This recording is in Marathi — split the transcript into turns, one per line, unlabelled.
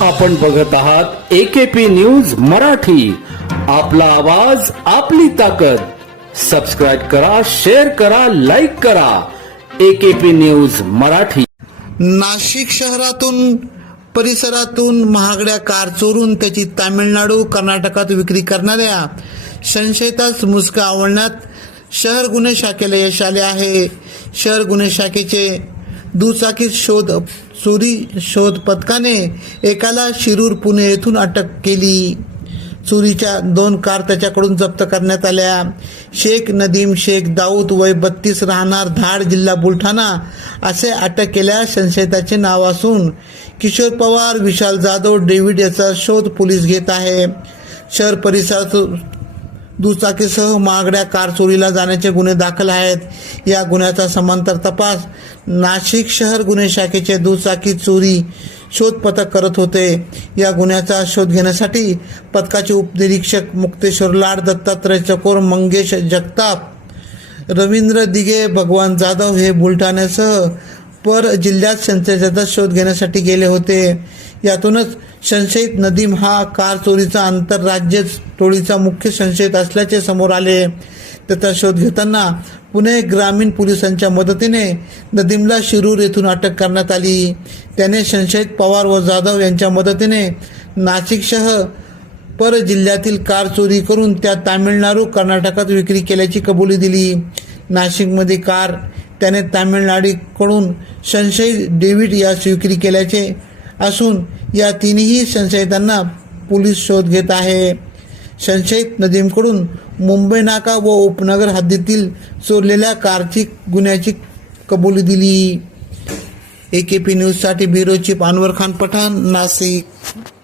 आपण बघत आहात एकेपी न्यूज मराठी. आपला आवाज आपली ताकद. सबस्क्राईब करा शेअर करा लाईक करा. AKP news Marathi.
नाशिक शहरातून परिसरातून महागड्या कार चोरून त्याची तामिळनाडू कर्नाटकात विक्री करणाऱ्या संशयितास मुसका आवडण्यात शहर गुन्हे शाखेला यश आले आहे. शहर गुन्हे शाखेचे दुचाकी शोध चोरी शोध पथकाने एकाला शिरूर पुणे येथून अटक केली. चोरीच्या दोन कार त्याच्याकडून जप्त करण्यात आल्या. शेख नदीम शेख दाऊद वय बत्तीस राहणार धाड जिल्हा बुलढाणा असे अटक केल्या संशयिताचे नाव असून किशोर पवार विशाल जाधव डेव्हिड याचा शोध पोलीस घेत आहे. शहर परिसरात दुचाकीसह महागड्या कार चोरीला जाण्याचे गुन्हे दाखल आहेत. या गुन्ह्याचा समांतर तपास नाशिक शहर गुन्हे शाखेचे दुचाकी चोरी शोध पथक करत होते. या गुन्ह्याचा शोध घेण्यासाठी पथकाचे उपनिरीक्षक मुक्तेश्वर लाड दत्तात्रय चकोर मंगेश जगताप रवींद्र दिघे भगवान जाधव हे बुलढाण्यासह पर जिल्ह्यात संशयाचा शोध घेण्यासाठी गेले होते. यातूनच संशयित नदीम हा कार चोरीचा आंतरराज्य टोळीचा मुख्य संशयित असल्याचे समोर आले. त्याचा शोध घेताना पुणे ग्रामीण पोलिसांच्या मदतीने नदीमला शिरूर येथून अटक करण्यात आली. त्याने संशयित पवार व जाधव यांच्या मदतीने नाशिकसह पर जिल्ह्यातील कार चोरी करून त्या तामिळनाडू कर्नाटकात विक्री केल्याची कबुली दिली. नाशिकमध्ये कार त्याने तामिळनाडूकडून संशयित डेव्हिड यास विक्री केल्याचे असून या तिन्ही संशयितांना पोलीस शोध घेत आहे. संशयित नदीमकडून मुंबई नाका व उपनगर हद्दीतील चोरलेल्या कारची गुन्ह्याची कबुली दिली. ए के पी न्यूजसाठी ब्युरो चीफ अनवर खान पठाण नाशिक.